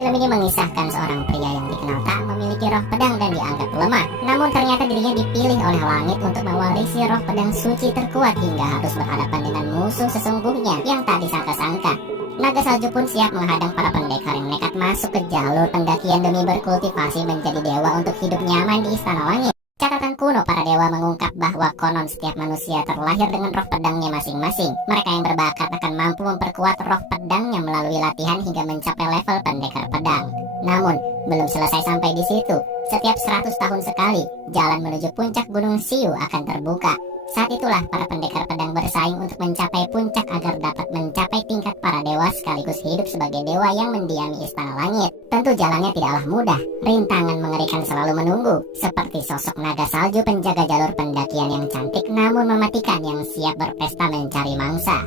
Film ini mengisahkan seorang pria yang dikenal tak memiliki roh pedang dan dianggap lemah. Namun ternyata dirinya dipilih oleh langit untuk mewarisi roh pedang suci terkuat hingga harus berhadapan dengan musuh sesungguhnya yang tak disangka-sangka. Naga salju pun siap menghadang para pendekar yang nekat masuk ke jalur pendakian demi berkultivasi menjadi dewa untuk hidup nyaman di istana langit. Catatan kuno para dewa mengungkap bahwa konon setiap manusia terlahir dengan roh pedangnya masing-masing. Mereka yang berbakat akan mampu memperkuat roh pedangnya melalui latihan hingga mencapai level pendekar pedang. Namun, belum selesai sampai di situ. Setiap 100 tahun sekali, jalan menuju puncak Gunung Siu akan terbuka. Saat itulah para pendekar pedang bersaing untuk mencapai puncak agar dapat mencapai tingkat para dewa sekaligus hidup sebagai dewa yang mendiami istana langit. Tentu jalannya tidaklah mudah, rintangan mengerikan selalu menunggu, seperti sosok naga salju penjaga jalur pendakian yang cantik namun mematikan yang siap berpesta mencari mangsa.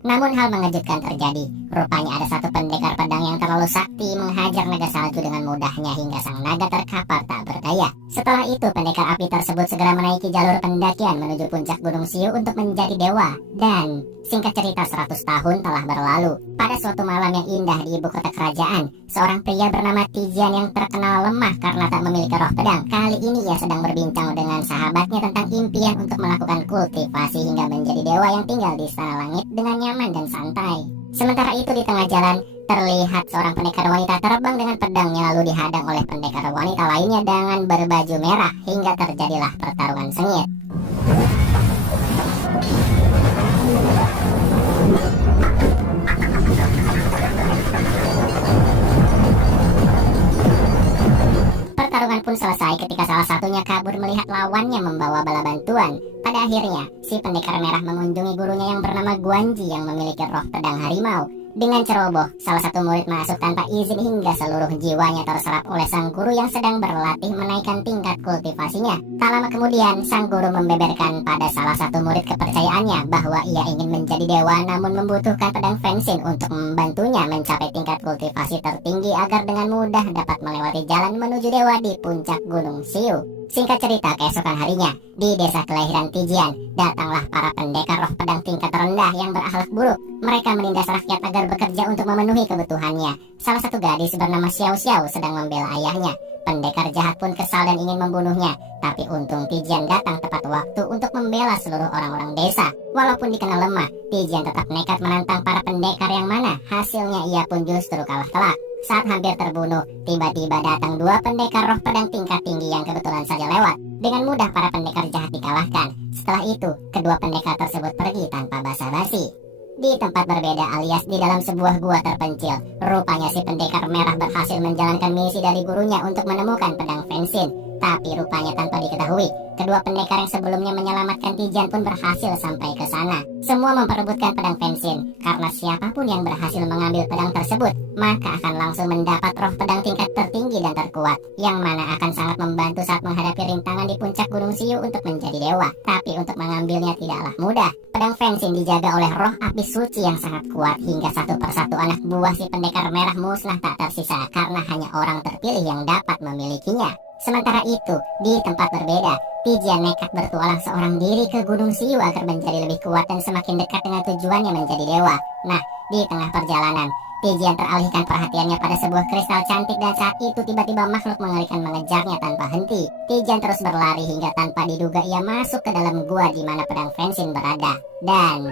Namun hal mengejutkan terjadi. Rupanya ada satu pendekar pedang yang terlalu sakti menghajar naga salju dengan mudahnya hingga sang naga terkapar tak berdaya. Setelah itu pendekar api tersebut segera menaiki jalur pendakian menuju puncak Gunung Siu untuk menjadi dewa. Dan singkat cerita 100 tahun telah berlalu. Pada suatu malam yang indah di ibu kota kerajaan, seorang pria bernama Tijian yang terkenal lemah karena tak memiliki roh pedang. Kali ini ia sedang berbincang dengan sahabatnya tentang impian untuk melakukan kultivasi hingga menjadi dewa yang tinggal di istana langit dengan nyaman dan santai. Sementara itu di tengah jalan, terlihat seorang pendekar wanita terbang dengan pedangnya lalu dihadang oleh pendekar wanita lainnya dengan berbaju merah hingga terjadilah pertarungan sengit. Pertarungan pun selesai ketika salah satunya kabur melihat lawannya membawa bala bantuan. Pada akhirnya, si pendekar merah mengunjungi gurunya yang bernama Guanji yang memiliki roh pedang harimau. Dengan ceroboh, salah satu murid masuk tanpa izin hingga seluruh jiwanya terserap oleh sang guru yang sedang berlatih menaikkan tingkat kultivasinya. Tak lama kemudian, sang guru membeberkan pada salah satu murid kepercayaannya bahwa ia ingin menjadi dewa namun membutuhkan pedang Fensin untuk membantunya mencapai tingkat kultivasi tertinggi agar dengan mudah dapat melewati jalan menuju dewa di puncak Gunung Siu. Singkat cerita, keesokan harinya, di desa kelahiran Tijian, datanglah para pendekar roh pedang tingkat rendah yang berakhlak buruk. Mereka menindas rakyat agar bekerja untuk memenuhi kebutuhannya. Salah satu gadis bernama Xiao Xiao sedang membela ayahnya. Pendekar jahat pun kesal dan ingin membunuhnya. Tapi untung Tijian datang tepat waktu untuk membela seluruh orang-orang desa. Walaupun dikenal lemah, Tijian tetap nekat menantang para pendekar yang mana hasilnya ia pun justru kalah telak. Saat hampir terbunuh, tiba-tiba datang dua pendekar roh pedang tingkat tinggi yang kebetulan saja lewat. Dengan mudah para pendekar jahat dikalahkan. Setelah itu, kedua pendekar tersebut pergi tanpa basa-basi. Di tempat berbeda alias di dalam sebuah gua terpencil, rupanya si pendekar merah berhasil menjalankan misi dari gurunya untuk menemukan pedang Fensin. Tapi rupanya tanpa diketahui, kedua pendekar yang sebelumnya menyelamatkan Tijian pun berhasil sampai ke sana. Semua memperebutkan pedang Fensin, karena siapapun yang berhasil mengambil pedang tersebut, maka akan langsung mendapat roh pedang tingkat tertinggi dan terkuat, yang mana akan sangat membantu saat menghadapi rintangan di puncak Gunung Siu untuk menjadi dewa. Tapi untuk mengambilnya tidaklah mudah. Pedang Fensin dijaga oleh roh api suci yang sangat kuat hingga satu persatu anak buah si pendekar merah musnah tak tersisa karena hanya orang terpilih yang dapat memilikinya. Sementara itu, di tempat berbeda, Tijian nekat bertualang seorang diri ke Gunung Siu agar menjadi lebih kuat dan semakin dekat dengan tujuannya menjadi dewa. Nah, di tengah perjalanan, Tijian teralihkan perhatiannya pada sebuah kristal cantik dan saat itu tiba-tiba makhluk mengerikan mengejarnya tanpa henti. Tijian terus berlari hingga tanpa diduga ia masuk ke dalam gua di mana pedang Fensin berada. Dan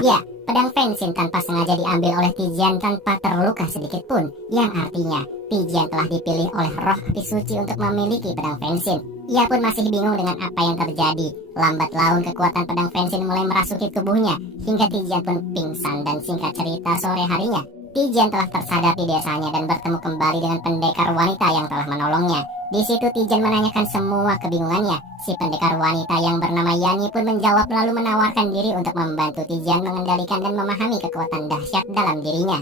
ya, pedang Fensin tanpa sengaja diambil oleh Tijian tanpa terluka sedikit pun, yang artinya Tijian telah dipilih oleh roh api suci untuk memiliki pedang Fensin. Ia pun masih bingung dengan apa yang terjadi. Lambat laun kekuatan pedang Fensin mulai merasuki tubuhnya hingga Tijian pun pingsan dan singkat cerita sore harinya Tijian telah tersadar di desanya dan bertemu kembali dengan pendekar wanita yang telah menolongnya. Di situ Tijian menanyakan semua kebingungannya. Si pendekar wanita yang bernama Yani pun menjawab lalu menawarkan diri untuk membantu Tijian mengendalikan dan memahami kekuatan dahsyat dalam dirinya.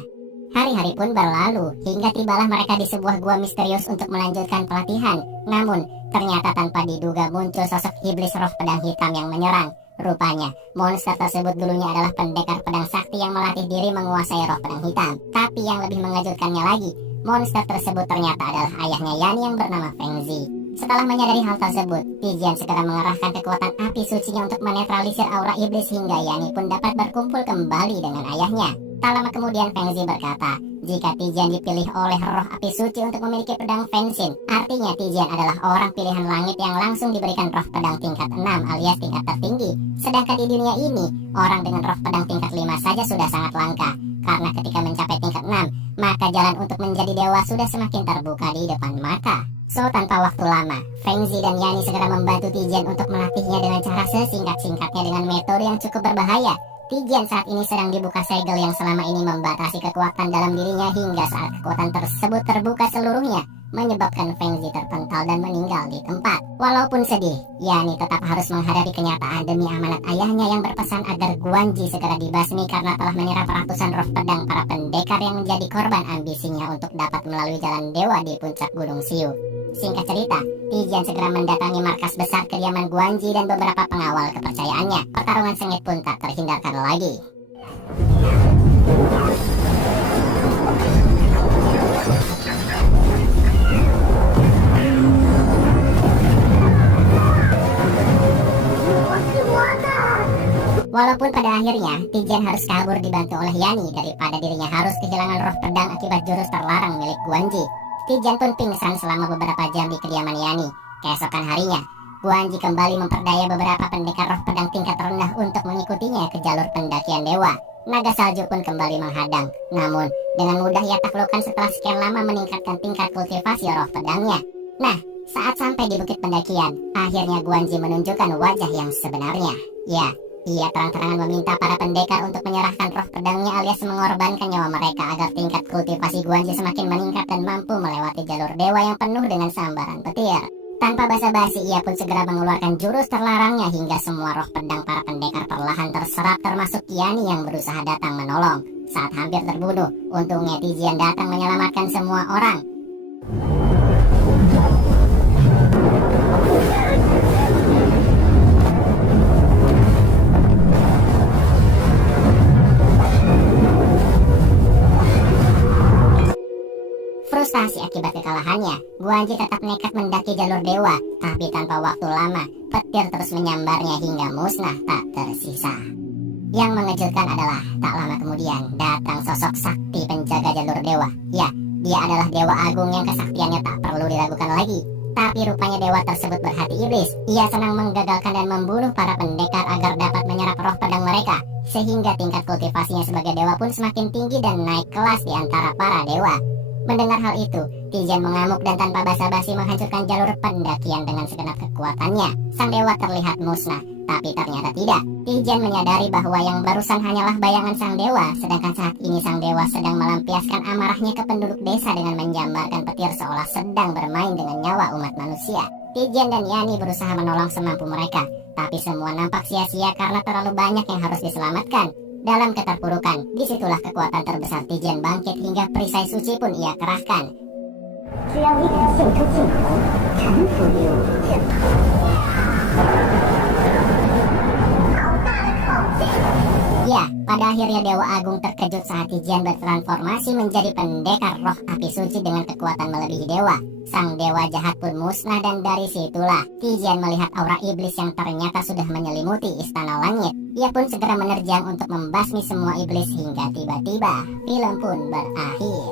Hari-hari pun berlalu hingga tibalah mereka di sebuah gua misterius untuk melanjutkan pelatihan. Namun ternyata tanpa diduga muncul sosok iblis roh pedang hitam yang menyerang. Rupanya, monster tersebut dulunya adalah pendekar pedang sakti yang melatih diri menguasai roh pedang hitam. Tapi yang lebih mengejutkannya lagi, Monster tersebut ternyata adalah ayahnya Yani yang bernama Feng Zi. Setelah menyadari hal tersebut, Tijan segera mengerahkan kekuatan api sucinya untuk menetralisir aura iblis hingga Yani pun dapat berkumpul kembali dengan ayahnya. Tak lama kemudian Feng Zi berkata, jika Tijan dipilih oleh roh api suci untuk memiliki pedang Fengxin, artinya Tijan adalah orang pilihan langit yang langsung diberikan roh pedang tingkat 6 alias tingkat tertinggi. Sedangkan di dunia ini, orang dengan roh pedang tingkat 5 saja sudah sangat langka. Karena ketika mencapai tingkat 6, maka jalan untuk menjadi dewa sudah semakin terbuka di depan mata. So, tanpa waktu lama, Feng Zi dan Yani segera membantu Tijan untuk melatihnya dengan cara sesingkat-singkatnya dengan metode yang cukup berbahaya. Tijan saat ini sedang dibuka segel yang selama ini membatasi kekuatan dalam dirinya hingga saat kekuatan tersebut terbuka seluruhnya, menyebabkan Feng Zi terpental dan meninggal di tempat. Walaupun sedih, Yani tetap harus menghadapi kenyataan demi amanat ayahnya yang berpesan agar Guanji segera dibasmi karena telah menyerap ratusan roh pedang para pendekar yang menjadi korban ambisinya untuk dapat melalui jalan dewa di puncak Gunung Xiu. Singkat cerita, Tijan segera mendatangi markas besar kediaman Guanji dan beberapa pengawal kepercayaannya. Pertarungan sengit pun tak terhindarkan lagi. Walaupun pada akhirnya Tijan harus kabur dibantu oleh Yani daripada dirinya harus kehilangan roh pedang akibat jurus terlarang milik Guanji. Tijan pun pingsan selama beberapa jam di kediaman Yani. Keesokan harinya, Guanji kembali memperdaya beberapa pendekar roh pedang tingkat rendah untuk mengikutinya ke jalur pendakian dewa. Naga salju pun kembali menghadang. Namun, dengan mudah ia taklukkan setelah sekian lama meningkatkan tingkat kultivasi roh pedangnya. Nah, saat sampai di bukit pendakian, akhirnya Guanji menunjukkan wajah yang sebenarnya. Ya, ia terang-terangan meminta para pendekar untuk menyerahkan roh pedangnya alias mengorbankan nyawa mereka agar tingkat kultivasi Guanji semakin meningkat dan mampu melewati jalur dewa yang penuh dengan sambaran petir. Tanpa basa-basi, ia pun segera mengeluarkan jurus terlarangnya hingga semua roh pedang para pendekar perlahan terserap termasuk Yani yang berusaha datang menolong. Saat hampir terbunuh, untungnya Tijan datang menyelamatkan semua orang. Frustasi akibat kekalahannya, Guanji tetap nekat mendaki jalur dewa, tapi tanpa waktu lama, petir terus menyambarnya hingga musnah tak tersisa. Yang mengejutkan adalah, tak lama kemudian, datang sosok sakti penjaga jalur dewa. Ya, dia adalah dewa agung yang kesaktiannya tak perlu diragukan lagi. Tapi rupanya dewa tersebut berhati iblis. Ia senang menggagalkan dan membunuh para pendekar agar dapat menyerap roh pedang mereka, sehingga tingkat kultivasinya sebagai dewa pun semakin tinggi dan naik kelas di antara para dewa. Mendengar hal itu, Tijan mengamuk dan tanpa basa-basi menghancurkan jalur pendakian dengan segenap kekuatannya. Sang dewa terlihat musnah, tapi ternyata tidak. Tijan menyadari bahwa yang barusan hanyalah bayangan sang dewa, sedangkan saat ini sang dewa sedang melampiaskan amarahnya ke penduduk desa dengan menjambarkan petir seolah sedang bermain dengan nyawa umat manusia. Tijan dan Yani berusaha menolong semampu mereka, tapi semua nampak sia-sia karena terlalu banyak yang harus diselamatkan. Dalam keterpurukan, disitulah kekuatan terbesar Tijan bangkit hingga perisai suci pun ia kerahkan. Ya, pada akhirnya Dewa Agung terkejut saat Tijan bertransformasi menjadi pendekar roh api suci dengan kekuatan melebihi dewa. Sang dewa jahat pun musnah dan dari situlah Tijan melihat aura iblis yang ternyata sudah menyelimuti istana langit. Ia pun segera menerjang untuk membasmi semua iblis hingga tiba-tiba film pun berakhir.